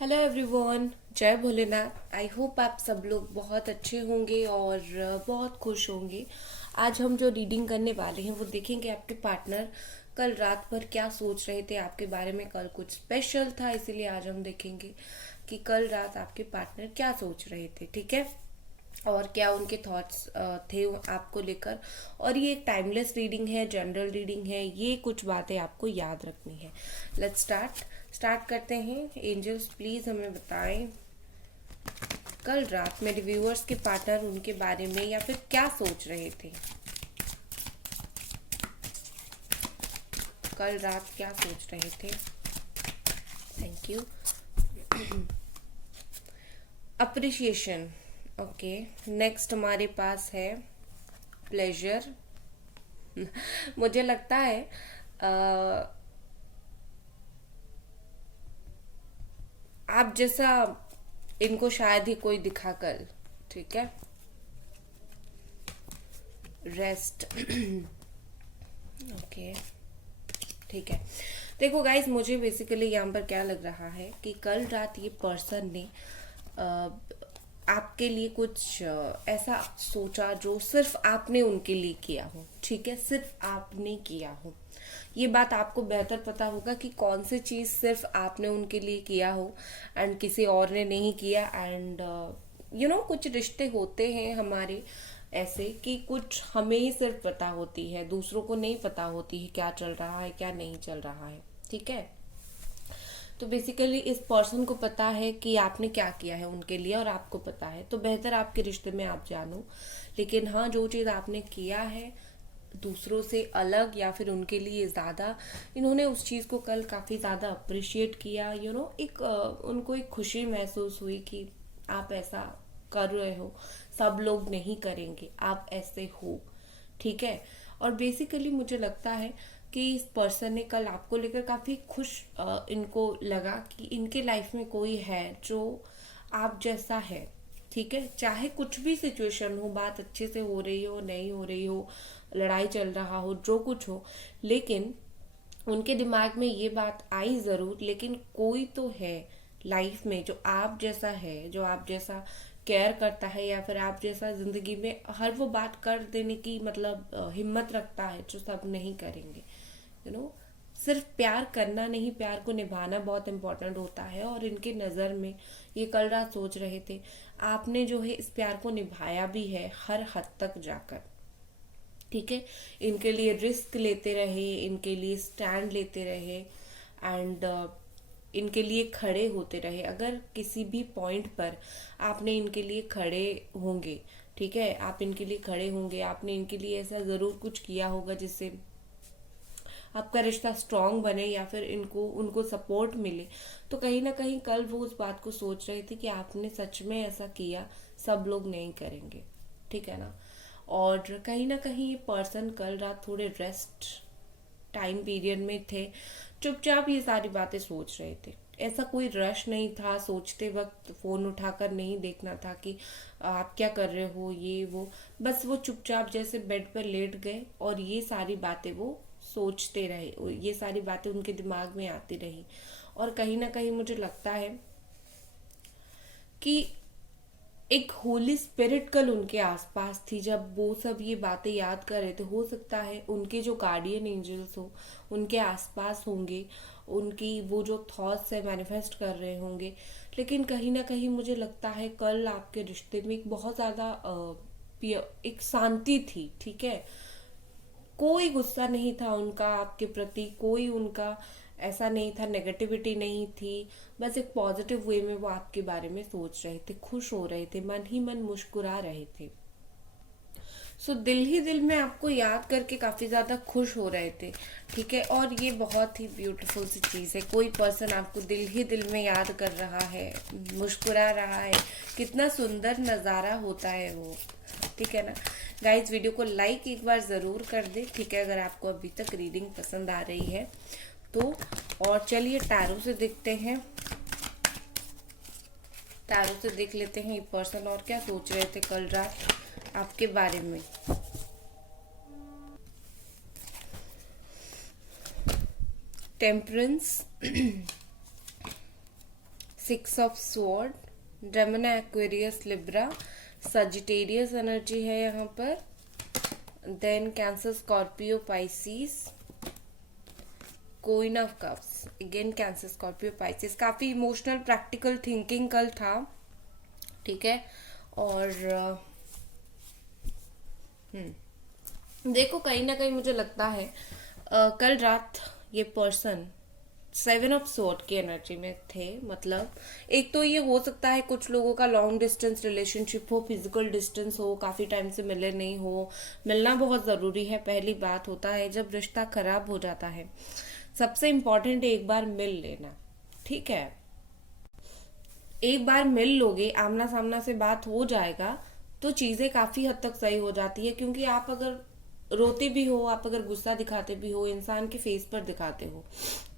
Hello everyone, जय Bholenath. I hope आप सब लोग बहुत अच्छे होंगे और बहुत खुश होंगे। आज हम जो रीडिंग करने वाले हैं वो देखेंगे आपके पार्टनर कल रात भर क्या सोच रहे थे आपके बारे में। कल कुछ स्पेशल था, इसीलिए आज हम देखेंगे कि कल रात आपके पार्टनर क्या सोच रहे थे, ठीक है, और क्या उनके थॉट्स थे आपको लेकर। और ये एक टाइमलेस रीडिंग है, जनरल रीडिंग है, ये कुछ बातें आपको याद रखनी है। लेट्स स्टार्ट करते हैं। एंजल्स प्लीज हमें बताएं कल रात मेरे व्यूअर्स के पार्टनर उनके बारे में या फिर क्या सोच रहे थे। कल रात क्या सोच रहे थे। Thank you. Appreciation. Okay, next हमारे पास है प्लेजर। मुझे लगता है आप जैसा इनको शायद ही कोई दिखा कल, ठीक है। रेस्ट। ओके, ठीक है। देखो गाइस, मुझे बेसिकली यहाँ पर क्या लग रहा है कि कल रात ये पर्सन ने अ, आपके लिए कुछ ऐसा सोचा जो सिर्फ आपने उनके लिए किया हो, ठीक है, सिर्फ आपने किया हो। ये बात आपको बेहतर पता होगा कि कौन सी चीज़ सिर्फ आपने उनके लिए किया हो एंड किसी और ने नहीं किया। एंड कुछ रिश्ते होते हैं हमारे ऐसे कि कुछ हमें ही सिर्फ पता होती है, दूसरों को नहीं पता होती है क्या चल रहा है क्या नहीं चल रहा है, ठीक है। तो बेसिकली इस पर्सन को पता है कि आपने क्या किया है उनके लिए और आपको पता है, तो बेहतर आपके रिश्ते में आप जानो। लेकिन हाँ, जो चीज़ आपने किया है दूसरों से अलग या फिर उनके लिए ज़्यादा, इन्होंने उस चीज़ को कल काफ़ी ज़्यादा अप्रिशिएट किया। एक उनको एक खुशी महसूस हुई कि आप ऐसा कर रहे हो, सब लोग नहीं करेंगे, आप ऐसे हो, ठीक है। और बेसिकली मुझे लगता है कि इस पर्सन ने कल आपको लेकर काफ़ी खुश इनको लगा कि इनके लाइफ में कोई है जो आप जैसा है, ठीक है। चाहे कुछ भी सिचुएशन हो, बात अच्छे से हो रही हो नहीं हो रही हो, लड़ाई चल रहा हो, जो कुछ हो, लेकिन उनके दिमाग में ये बात आई ज़रूर, लेकिन कोई तो है लाइफ में जो आप जैसा है, जो आप जैसा केयर करता है या फिर आप जैसा जिंदगी में हर वो बात कर देने की मतलब हिम्मत रखता है जो सब नहीं करेंगे। यू नो सिर्फ प्यार करना नहीं, प्यार को निभाना बहुत इम्पोर्टेंट होता है। और इनके नज़र में ये कल रात सोच रहे थे आपने जो है इस प्यार को निभाया भी है हर हद तक जाकर, ठीक है। इनके लिए रिस्क लेते रहे, इनके लिए स्टैंड लेते रहे एंड इनके लिए खड़े होते रहे। अगर किसी भी पॉइंट पर आपने इनके लिए खड़े होंगे, ठीक है, आप इनके लिए खड़े होंगे, आपने इनके लिए ऐसा ज़रूर कुछ किया होगा जिससे आपका रिश्ता स्ट्रांग बने या फिर इनको उनको सपोर्ट मिले, तो कहीं ना कहीं कल वो उस बात को सोच रहे थे कि आपने सच में ऐसा किया, सब लोग नहीं करेंगे, ठीक है ना। और कहीं ना कहीं ये पर्सन कल रात थोड़े रेस्ट टाइम पीरियड में थे, चुपचाप ये सारी बातें सोच रहे थे। ऐसा कोई रश नहीं था, सोचते वक्त फोन उठाकर नहीं देखना था कि आप क्या कर रहे हो ये वो। बस वो चुपचाप जैसे बेड पर लेट गए और ये सारी बातें वो सोचते रहे, ये सारी बातें उनके दिमाग में आती रही। और कहीं ना कहीं मुझे लगता है कि एक होली स्पिरिट कल उनके आसपास थी जब वो सब ये बातें याद कर रहे थे। हो सकता है उनके जो गार्डियन एंजल्स हो उनके आसपास होंगे, उनकी वो जो थॉट्स है मैनिफेस्ट कर रहे होंगे। लेकिन कहीं ना कहीं मुझे लगता है कल आपके रिश्ते में एक बहुत ज़्यादा एक शांति थी, ठीक है। कोई गुस्सा नहीं था उनका आपके प्रति, कोई उनका ऐसा नहीं था, नेगेटिविटी नहीं थी। बस एक पॉजिटिव वे में वो आपके बारे में सोच रहे थे, खुश हो रहे थे, मन ही मन मुस्कुरा रहे थे। सो दिल ही दिल में आपको याद करके काफ़ी ज़्यादा खुश हो रहे थे, ठीक है। और ये बहुत ही ब्यूटीफुल सी चीज़ है, कोई पर्सन आपको दिल ही दिल में याद कर रहा है, मुस्कुरा रहा है, कितना सुंदर नज़ारा होता है वो, ठीक है ना। गाइज, वीडियो को लाइक एक बार ज़रूर कर दे, ठीक है, अगर आपको अभी तक रीडिंग पसंद आ रही है तो। और चलिए टैरो से देखते हैं, टैरो से देख लेते हैं ये पर्सन और क्या सोच रहे थे कल रात आपके बारे में। Temperance, six of sword, Gemini, Aquarius, Libra, Sagittarius energy है यहाँ पर। Then Cancer, Scorpio, Pisces, queen of cups, again Cancer, Scorpio, Pisces. काफी इमोशनल प्रैक्टिकल थिंकिंग कल था, ठीक है। और देखो कहीं ना कहीं मुझे लगता है कल रात ये पर्सन 7 ऑफ स्वॉर्ड की एनर्जी में थे। मतलब एक तो ये हो सकता है कुछ लोगों का लॉन्ग डिस्टेंस रिलेशनशिप हो, फिजिकल डिस्टेंस हो, काफी टाइम से मिले नहीं हो। मिलना बहुत जरूरी है। पहली बात होता है जब रिश्ता खराब हो जाता है, सबसे इम्पोर्टेंट एक बार मिल लेना, ठीक है। एक बार मिल लोगे, आमना सामना से बात हो जाएगा, तो चीजें काफी हद तक सही हो जाती है। क्योंकि आप अगर रोते भी हो, आप अगर गुस्सा दिखाते भी हो, इंसान के फेस पर दिखाते हो,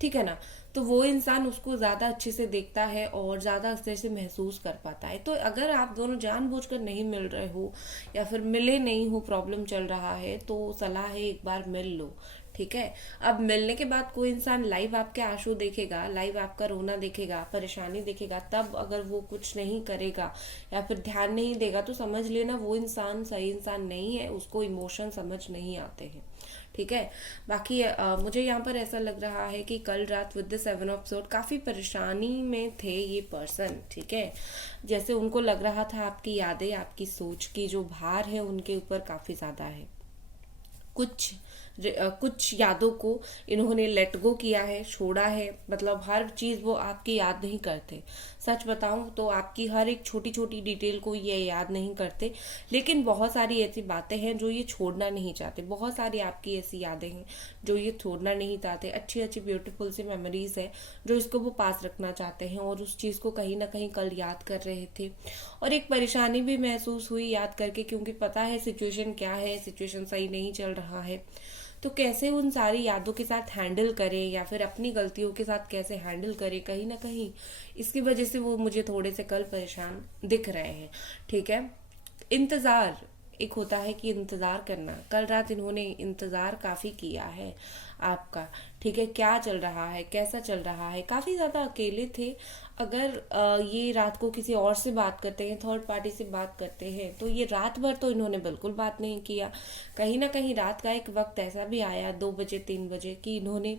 ठीक है ना, तो वो इंसान उसको ज्यादा अच्छे से देखता है और ज्यादा अच्छे से महसूस कर पाता है। तो अगर आप दोनों जानबूझकर नहीं मिल रहे हो या फिर मिले नहीं हो, प्रॉब्लम चल रहा है, तो सलाह है एक बार मिल लो, ठीक है। अब मिलने के बाद कोई इंसान लाइव आपके आंसू देखेगा, लाइव आपका रोना देखेगा, परेशानी देखेगा, तब अगर वो कुछ नहीं करेगा या फिर ध्यान नहीं देगा, तो समझ लेना वो इंसान सही इंसान नहीं है, उसको इमोशन समझ नहीं आते हैं, ठीक है। बाकी मुझे यहाँ पर ऐसा लग रहा है कि कल रात विद द 7 ऑफ स्वॉर्ड काफी परेशानी में थे ये पर्सन, ठीक है। जैसे उनको लग रहा था आपकी यादें, आपकी सोच की जो भार है उनके ऊपर काफी ज्यादा है। कुछ यादों को इन्होंने लेट गो किया है, छोड़ा है। मतलब हर चीज वो आपकी याद नहीं करते। सच बताऊं तो आपकी हर एक छोटी छोटी डिटेल को ये याद नहीं करते, लेकिन बहुत सारी ऐसी बातें हैं जो ये छोड़ना नहीं चाहते। बहुत सारी आपकी ऐसी यादें हैं जो ये छोड़ना नहीं चाहते। अच्छी अच्छी ब्यूटीफुल सी मेमोरीज है जो इसको वो पास रखना चाहते हैं, और उस चीज को कहीं ना कहीं कल याद कर रहे थे। और एक परेशानी भी महसूस हुई याद करके, क्योंकि पता है सिचुएशन क्या है, सिचुएशन सही नहीं चल रहा है। तो कैसे उन सारी यादों के साथ हैंडल करें या फिर अपनी गलतियों के साथ कैसे हैंडल करें, कहीं ना कहीं इसकी वजह से वो मुझे थोड़े से कल परेशान दिख रहे हैं, ठीक है। इंतजार, एक होता है कि इंतजार करना, कल रात इन्होंने इंतजार काफी किया है आपका, ठीक है। क्या चल रहा है, कैसा चल रहा है, काफी ज्यादा अकेले थे। अगर ये रात को किसी और से बात करते हैं, थर्ड पार्टी से बात करते हैं, तो ये रात भर तो इन्होंने बिल्कुल बात नहीं किया। कहीं ना कहीं रात का एक वक्त ऐसा भी आया 2 बजे 3 बजे कि इन्होंने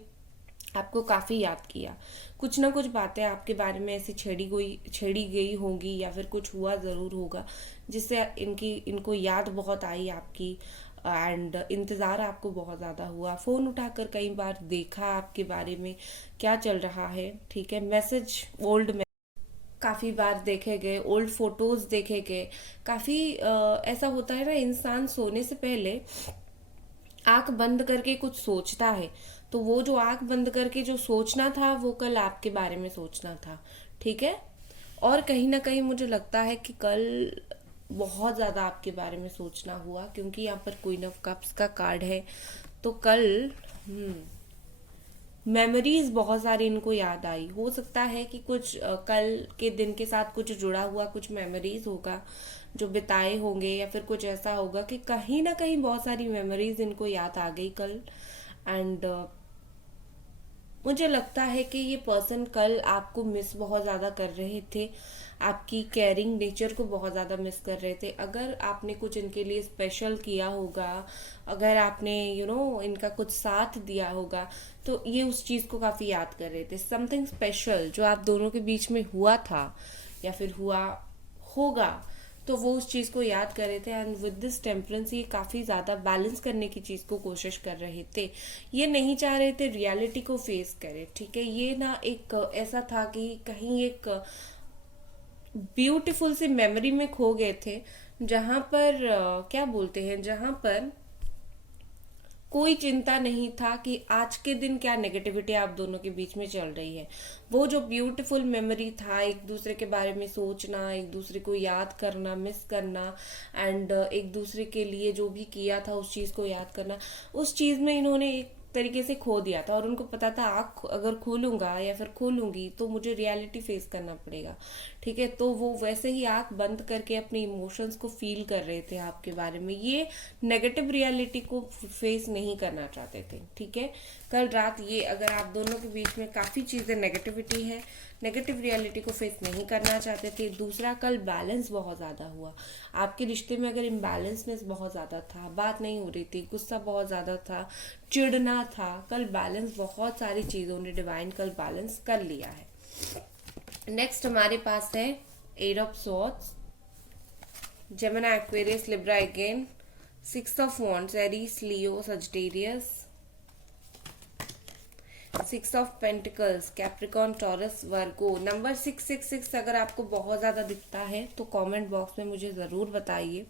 आपको काफी याद किया। कुछ ना कुछ बातें आपके बारे में ऐसी छेड़ी गई होंगी या फिर कुछ हुआ जरूर होगा जिससे इनको याद बहुत आई आपकी। एंड इंतजार आपको बहुत ज्यादा हुआ। फोन उठाकर कई बार देखा आपके बारे में क्या चल रहा है, ठीक है। मैसेज काफी बार देखे गए, ओल्ड फोटोज देखे गए। काफी ऐसा होता है ना, इंसान सोने से पहले आंख बंद करके कुछ सोचता है, तो वो जो आंख बंद करके जो सोचना था वो कल आपके बारे में सोचना था, ठीक है। और कहीं ना कहीं मुझे लगता है कि कल बहुत ज्यादा आपके बारे में सोचना हुआ, क्योंकि यहाँ पर क्वीन ऑफ कप्स का कार्ड है। तो कल मेमोरीज बहुत सारी इनको याद आई। हो सकता है कि कुछ कल के दिन के साथ कुछ जुड़ा हुआ कुछ मेमोरीज होगा जो बिताए होंगे, या फिर कुछ ऐसा होगा कि कहीं ना कहीं बहुत सारी मेमोरीज इनको याद आ गई कल। एंड मुझे लगता है कि ये पर्सन कल आपको मिस बहुत ज्यादा कर रहे थे, आपकी केयरिंग नेचर को बहुत ज्यादा मिस कर रहे थे। अगर आपने कुछ इनके लिए स्पेशल किया होगा, अगर आपने इनका कुछ साथ दिया होगा, तो ये उस चीज को काफी याद कर रहे थे। समथिंग स्पेशल जो आप दोनों के बीच में हुआ था या फिर हुआ होगा, तो वो उस चीज को याद कर रहे थे। एंड विद दिस टेम्परेंस ये काफी ज्यादा बैलेंस करने की चीज को कोशिश कर रहे थे। ये नहीं चाह रहे थे रियलिटी को फेस करे, ठीक है। ये ना एक ऐसा था कि कहीं एक ब्यूटीफुल सी मेमोरी में खो गए थे, जहां पर क्या बोलते हैं, जहां पर कोई चिंता नहीं था कि आज के दिन क्या नेगेटिविटी आप दोनों के बीच में चल रही है। वो जो ब्यूटीफुल मेमोरी था, एक दूसरे के बारे में सोचना, एक दूसरे को याद करना, मिस करना, एंड एक दूसरे के लिए जो भी किया था उस चीज को याद करना, उस चीज में इन्होंने एक तरीके से खो दिया था। और उनको पता था आँख अगर खोलूंगा या फिर खोलूंगी तो मुझे रियलिटी फेस करना पड़ेगा, ठीक है। तो वो वैसे ही आंख बंद करके अपने इमोशंस को फील कर रहे थे आपके बारे में। ये नेगेटिव रियलिटी को फेस नहीं करना चाहते थे, ठीक है। कल रात ये अगर आप दोनों के बीच में काफ़ी चीज़ें नेगेटिविटी है, नेगेटिव रियलिटी को फेस नहीं करना चाहते थे। दूसरा, कल बैलेंस बहुत ज़्यादा हुआ आपके रिश्ते में। अगर इम्बैलेंसनेस बहुत ज़्यादा था, बात नहीं हो रही थी, गुस्सा बहुत ज़्यादा था, चिढ़ना था, कल बैलेंस बहुत सारी चीज़ों ने डिवाइन कल बैलेंस कर लिया है। नेक्स्ट हमारे पास है eight of swords, Gemini, Aquarius, Libra again, 6 of wands, Aries, Leo, Sagittarius, 6 of pentacles, Capricorn, Taurus, Virgo. Number 666 अगर आपको बहुत ज़्यादा दिखता है तो कमेंट बॉक्स में मुझे ज़रूर बताइए,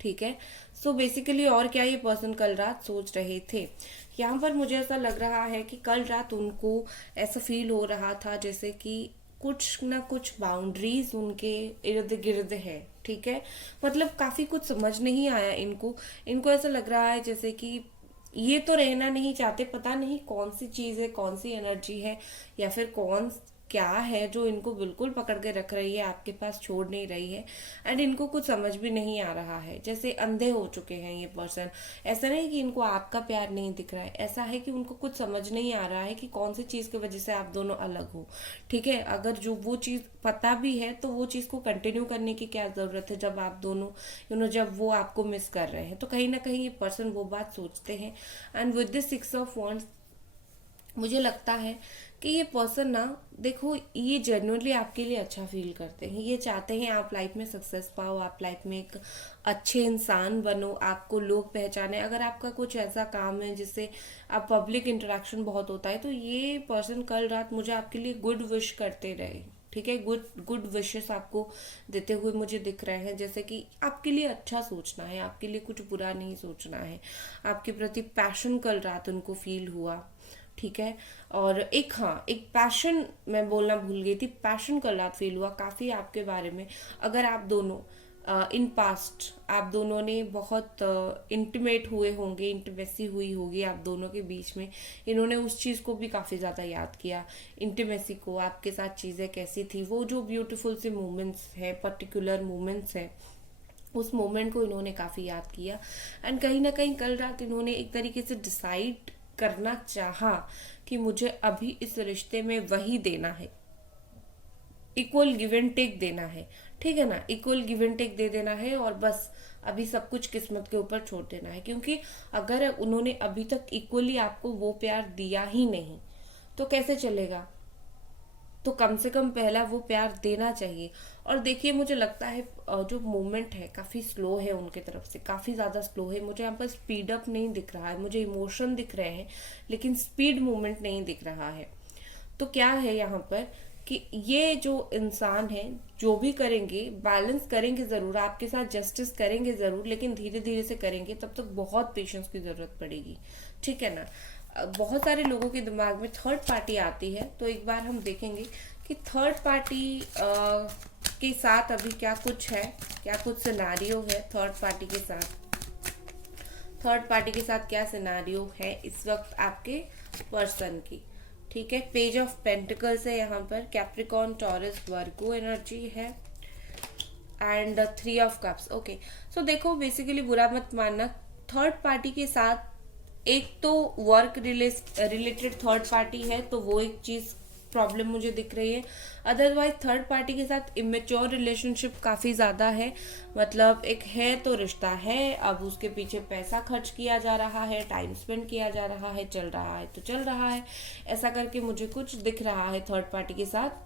ठीक है। सो बेसिकली और क्या ये पर्सन कल रात सोच रहे थे, यहाँ पर मुझे ऐसा लग रहा है कि कल रात उनको ऐसा फील हो रहा था जैसे कि कुछ ना कुछ बाउंड्रीज उनके इर्द गिर्द है, ठीक है। मतलब काफी कुछ समझ नहीं आया इनको ऐसा लग रहा है जैसे कि ये तो रहना नहीं चाहते, पता नहीं कौन सी चीज है, कौन सी एनर्जी है, या फिर कौन क्या है जो इनको बिल्कुल पकड़ के रख रही है, आपके पास छोड़ नहीं रही है। एंड इनको कुछ समझ भी नहीं आ रहा है, जैसे अंधे हो चुके हैं ये पर्सन। ऐसा नहीं कि इनको आपका प्यार नहीं दिख रहा है, ऐसा है कि उनको कुछ समझ नहीं आ रहा है कि कौन सी चीज की वजह से आप दोनों अलग हो, ठीक है। अगर जो वो चीज पता भी है तो वो चीज को कंटिन्यू करने की क्या जरूरत है, जब आप दोनों जब वो आपको मिस कर रहे हैं। तो कहीं ना कहीं ये पर्सन वो बात सोचते हैं। And with this 6 of wands मुझे लगता है कि ये पर्सन ना, देखो, ये जेन्युइनली आपके लिए अच्छा फील करते हैं। ये चाहते हैं आप लाइफ में सक्सेस पाओ, आप लाइफ में एक अच्छे इंसान बनो, आपको लोग पहचाने। अगर आपका कुछ ऐसा काम है जिससे आप पब्लिक इंटरेक्शन बहुत होता है, तो ये पर्सन कल रात मुझे आपके लिए गुड विश करते रहे, ठीक है। गुड विशेस आपको देते हुए मुझे दिख रहे हैं, जैसे कि आपके लिए अच्छा सोचना है, आपके लिए कुछ बुरा नहीं सोचना है। आपके प्रति पैशन कल रात उनको फील हुआ, ठीक है। और एक पैशन मैं बोलना भूल गई थी, पैशन कल रात फील हुआ काफी आपके बारे में। अगर आप दोनों इन पास्ट आप दोनों ने बहुत इंटीमेट हुए होंगे, इंटीमेसी हुई होगी आप दोनों के बीच में, इन्होंने उस चीज को भी काफी ज्यादा याद किया, इंटीमेसी को, आपके साथ चीजें कैसी थी, वो जो ब्यूटीफुल सी मोमेंट्स है, पर्टिकुलर मोमेंट्स है, उस मोमेंट को इन्होंने काफी याद किया। एंड कहीं ना कहीं कल रात इन्होंने एक तरीके से डिसाइड करना चाहा कि मुझे अभी इस रिश्ते में वही देना है, इक्वल गिव एंड टेक देना है, ठीक है ना, इक्वल गिव एंड टेक दे देना है, और बस अभी सब कुछ किस्मत के ऊपर छोड़ देना है। क्योंकि अगर उन्होंने अभी तक इक्वली आपको वो प्यार दिया ही नहीं तो कैसे चलेगा। तो कम से कम पहला वो प्यार देना चाहिए। और देखिए, मुझे लगता है जो मूवमेंट है काफी स्लो है उनके तरफ से, काफी ज्यादा स्लो है। मुझे यहाँ पर स्पीड अप नहीं दिख रहा है, मुझे इमोशन दिख रहे हैं लेकिन स्पीड मूवमेंट नहीं दिख रहा है। तो क्या है यहाँ पर कि ये जो इंसान है, जो भी करेंगे बैलेंस करेंगे जरूर, आपके साथ जस्टिस करेंगे जरूर, लेकिन धीरे धीरे से करेंगे। तब तक बहुत पेशेंस की जरूरत पड़ेगी, ठीक है ना। बहुत सारे लोगों के दिमाग में थर्ड पार्टी आती है, तो एक बार हम देखेंगे कि थर्ड पार्टी के साथ अभी क्या कुछ है, क्या कुछ सिनारियो है थर्ड पार्टी के साथ। थर्ड पार्टी के साथ क्या सिनारियो है इस वक्त आपके पर्सन की, ठीक है। पेज ऑफ पेंटिकल्स है यहाँ पर, कैप्रिकॉर्न, टॉरस, वर्गो एनर्जी है, एंड 3 ऑफ कप्स। ओके, सो देखो, बेसिकली बुरा मत मानना, थर्ड पार्टी के साथ एक तो वर्क रिलेटेड थर्ड पार्टी है, तो वो एक चीज प्रॉब्लम मुझे दिख रही है। अदरवाइज थर्ड पार्टी के साथ इमेच्योर रिलेशनशिप काफी ज्यादा है। मतलब एक है तो रिश्ता है, अब उसके पीछे पैसा खर्च किया जा रहा है, टाइम स्पेंड किया जा रहा है, चल रहा है तो चल रहा है, ऐसा करके मुझे कुछ दिख रहा है थर्ड पार्टी के साथ।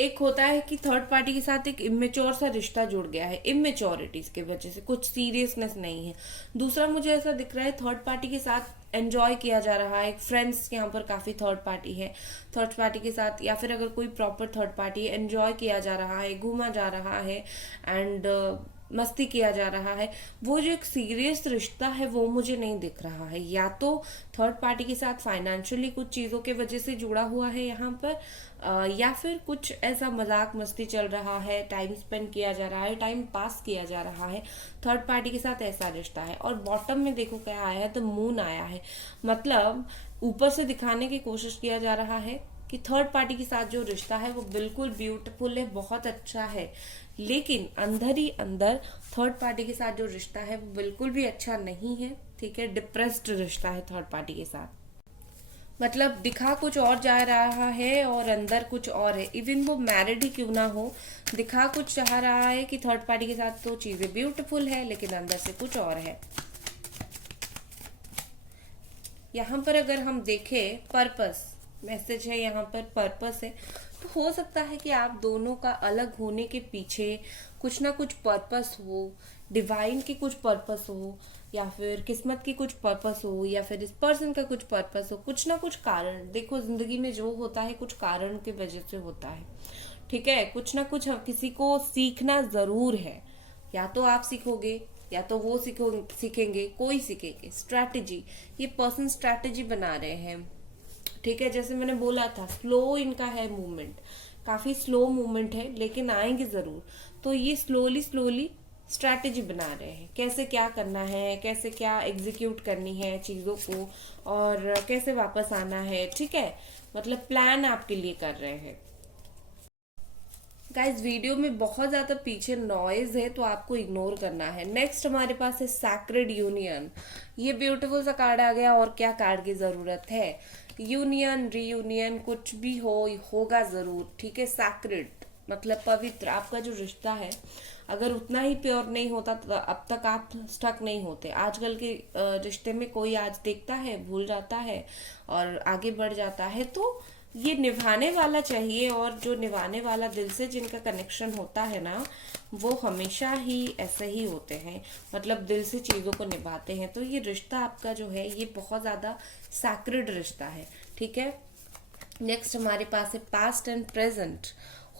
एक होता है कि थर्ड पार्टी के साथ एक इमेच्योर सा रिश्ता जुड़ गया है, इमेच्योरिटीज की वजह से, कुछ सीरियसनेस नहीं है। दूसरा मुझे ऐसा दिख रहा है थर्ड पार्टी के साथ एंजॉय किया जा रहा है, फ्रेंड्स यहाँ पर काफी थर्ड पार्टी है, थर्ड पार्टी के साथ, या फिर अगर कोई प्रॉपर थर्ड पार्टी है, एंजॉय किया जा रहा है, घूमा जा रहा है, एंड मस्ती किया जा रहा है। वो जो एक सीरियस रिश्ता है वो मुझे नहीं दिख रहा है। या तो थर्ड पार्टी के साथ फाइनेंशियली कुछ चीजों के वजह से जुड़ा हुआ है यहाँ पर, या फिर कुछ ऐसा मजाक मस्ती चल रहा है, टाइम स्पेंड किया जा रहा है, टाइम पास किया जा रहा है, थर्ड पार्टी के साथ ऐसा रिश्ता है। और बॉटम में देखो क्या आया है, द मून आया है। मतलब ऊपर से दिखाने की कोशिश किया जा रहा है कि थर्ड पार्टी के साथ जो रिश्ता है वो बिल्कुल ब्यूटीफुल है, बहुत अच्छा है, लेकिन अंदर ही अंदर थर्ड पार्टी के साथ जो रिश्ता है वो बिल्कुल भी अच्छा नहीं है, ठीक है। डिप्रेस्ड रिश्ता है थर्ड पार्टी के साथ। मतलब दिखा कुछ और जा रहा है और अंदर कुछ और है। इवन वो मैरिड ही क्यों ना हो, दिखा कुछ चाह रहा है कि थर्ड पार्टी के साथ तो चीजें ब्यूटीफुल है, लेकिन अंदर से कुछ और है। यहाँ पर अगर हम देखें पर्पस, मैसेज है यहाँ पर, पर्पस है, तो हो सकता है कि आप दोनों का अलग होने के पीछे कुछ ना कुछ पर्पस हो, डिवाइन की कुछ पर्पस हो, या फिर किस्मत की कुछ पर्पस हो, या फिर इस पर्सन का कुछ पर्पस हो, कुछ ना कुछ कारण। देखो जिंदगी में जो होता है कुछ कारण की वजह से होता है, ठीक है। कुछ ना कुछ किसी को सीखना जरूर है, या तो आप सीखोगे या तो वो सीखेंगे, कोई सीखेंगे। स्ट्रैटेजी, ये पर्सन स्ट्रैटेजी बना रहे हैं, ठीक है। जैसे मैंने बोला था स्लो इनका है मूवमेंट, काफी स्लो मूवमेंट है, लेकिन आएंगे जरूर। तो ये स्लोली स्लोली स्ट्रैटेजी बना रहे हैं, कैसे क्या करना है, कैसे क्या एग्जीक्यूट करनी है चीजों को, और कैसे वापस आना है, ठीक है। मतलब प्लान आपके लिए कर रहे हैं। गाइस वीडियो में बहुत ज्यादा पीछे नॉइज है, तो आपको इग्नोर करना है। नेक्स्ट हमारे पास है सैक्रेड यूनियन। ये ब्यूटीफुल सा कार्ड आ गया, और क्या कार्ड की जरूरत है। यूनियन, रीयूनियन, कुछ भी होगा जरूर, ठीक है। सैक्रेड मतलब पवित्र। आपका जो रिश्ता है अगर उतना ही प्योर नहीं होता तो अब तक आप स्टक नहीं होते। आजकल के रिश्ते में कोई आज देखता है, भूल जाता है और आगे बढ़ जाता है। तो ये निभाने वाला चाहिए, और जो निभाने वाला दिल से जिनका कनेक्शन होता है ना, वो हमेशा ही ऐसे ही होते हैं, मतलब दिल से चीजों को निभाते हैं। तो ये रिश्ता आपका जो है ये बहुत ज्यादा सैक्रेड रिश्ता है, ठीक है। नेक्स्ट हमारे पास है पास्ट एंड प्रेजेंट।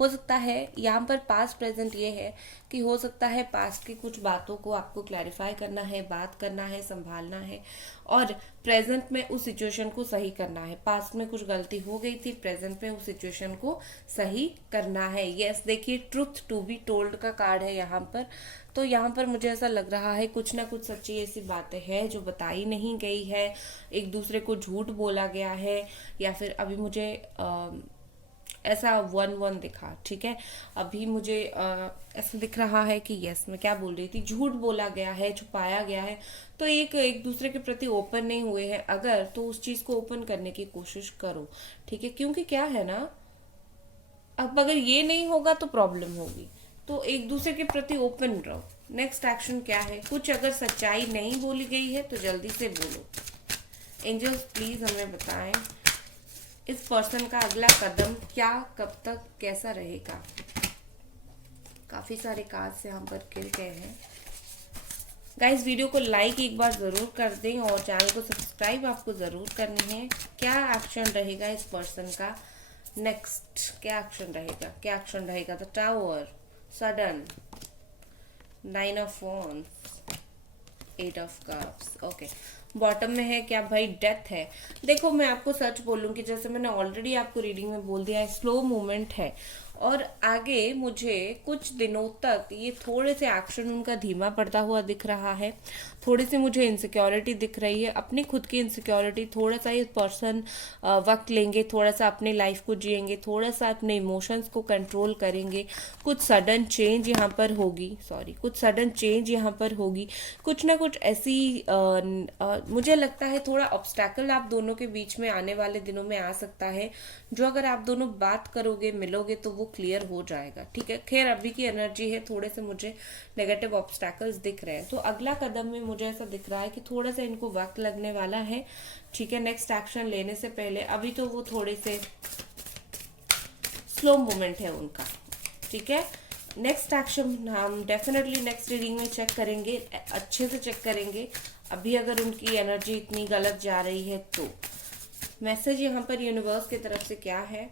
हो सकता है यहाँ पर पास्ट प्रेजेंट ये है कि हो सकता है पास्ट की कुछ बातों को आपको क्लैरिफाई करना है, बात करना है, संभालना है, और प्रेजेंट में उस सिचुएशन को सही करना है। पास्ट में कुछ गलती हो गई थी, प्रेजेंट में उस सिचुएशन को सही करना है। यस, देखिए ट्रुथ टू बी टोल्ड का कार्ड है यहाँ पर। तो यहाँ पर मुझे ऐसा लग रहा है कुछ ना कुछ सच्ची ऐसी बातें हैं जो बताई नहीं गई है, एक दूसरे को झूठ बोला गया है, या फिर अभी मुझे ऐसा 1-1 दिखा, ठीक है। अभी मुझे ऐसा दिख रहा है कि यस, मैं क्या बोल रही थी, झूठ बोला गया है, छुपाया गया है। तो एक दूसरे के प्रति ओपन नहीं हुए हैं अगर, तो उस चीज को ओपन करने की कोशिश करो, ठीक है। क्योंकि क्या है ना, अब अगर ये नहीं होगा तो प्रॉब्लम होगी। तो एक दूसरे के प्रति ओपन रहो। नेक्स्ट एक्शन क्या है, कुछ अगर सच्चाई नहीं बोली गई है तो जल्दी से बोलो। एंजल्स प्लीज हमें बताएं इस पर्सन का अगला कदम क्या, कब तक, कैसा रहेगा। काफी सारे कार्ड्स यहाँ पर गिर गए हैं। गाइस वीडियो को लाइक एक बार जरूर कर दें, और चैनल को सब्सक्राइब आपको जरूर करनी है। क्या एक्शन रहेगा इस पर्सन का नेक्स्ट, क्या एक्शन रहेगा, क्या एक्शन रहेगा। The tower, sudden, 9 of wands, 8 of cups, okay. Bottom में है क्या भाई, डेथ है। देखो मैं आपको सच बोलूंगी, जैसे मैंने ऑलरेडी आपको रीडिंग में बोल दिया है, स्लो मूवमेंट है, और आगे मुझे कुछ दिनों तक ये थोड़े से एक्शन उनका धीमा पड़ता हुआ दिख रहा है। थोड़ी सी मुझे इनसिक्योरिटी दिख रही है, अपनी खुद की इनसिक्योरिटी। थोड़ा सा ये पर्सन वक्त लेंगे, थोड़ा सा अपनी लाइफ को जिएंगे, थोड़ा सा अपने इमोशंस को कंट्रोल करेंगे। कुछ सडन चेंज यहाँ पर होगी, कुछ सडन चेंज यहाँ पर होगी। कुछ ना कुछ ऐसी मुझे लगता है थोड़ा ऑब्स्टैकल आप दोनों के बीच में आने वाले दिनों में आ सकता है, जो अगर आप दोनों बात करोगे, मिलोगे, तो वो क्लियर हो जाएगा, ठीक है। खैर अभी की एनर्जी है, थोड़े से मुझे नेगेटिव ऑब्स्टैकल्स दिख रहे हैं। तो अगला कदम में मुझे ऐसा दिख रहा है कि थोड़ा सा इनको वक्त लगने वाला है, ठीक है। नेक्स्ट एक्शन लेने से पहले अभी तो वो थोड़े से स्लो मूवमेंट है उनका, ठीक है। नेक्स्ट एक्शन हम डेफिनेटली नेक्स्ट रीडिंग में चेक करेंगे, अच्छे से चेक करेंगे। अभी अगर उनकी एनर्जी इतनी गलत जा रही है तो मैसेज यहाँ पर यूनिवर्स की तरफ से क्या है,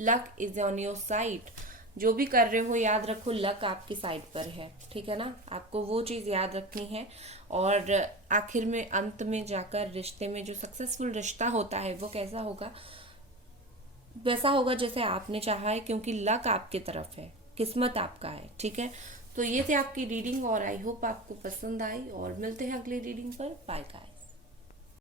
luck is on your side. जो भी कर रहे हो याद रखो लक आपकी साइड पर है, ठीक है ना। आपको वो चीज याद रखनी है, और आखिर में अंत में जाकर रिश्ते में जो सक्सेसफुल रिश्ता होता है वो कैसा होगा, वैसा होगा जैसे आपने चाहा है, क्योंकि लक आपकी तरफ है, किस्मत आपका है, ठीक है। तो ये थी आपकी रीडिंग, और आई होप आपको पसंद आई, और मिलते हैं अगली रीडिंग पर। Bye bye.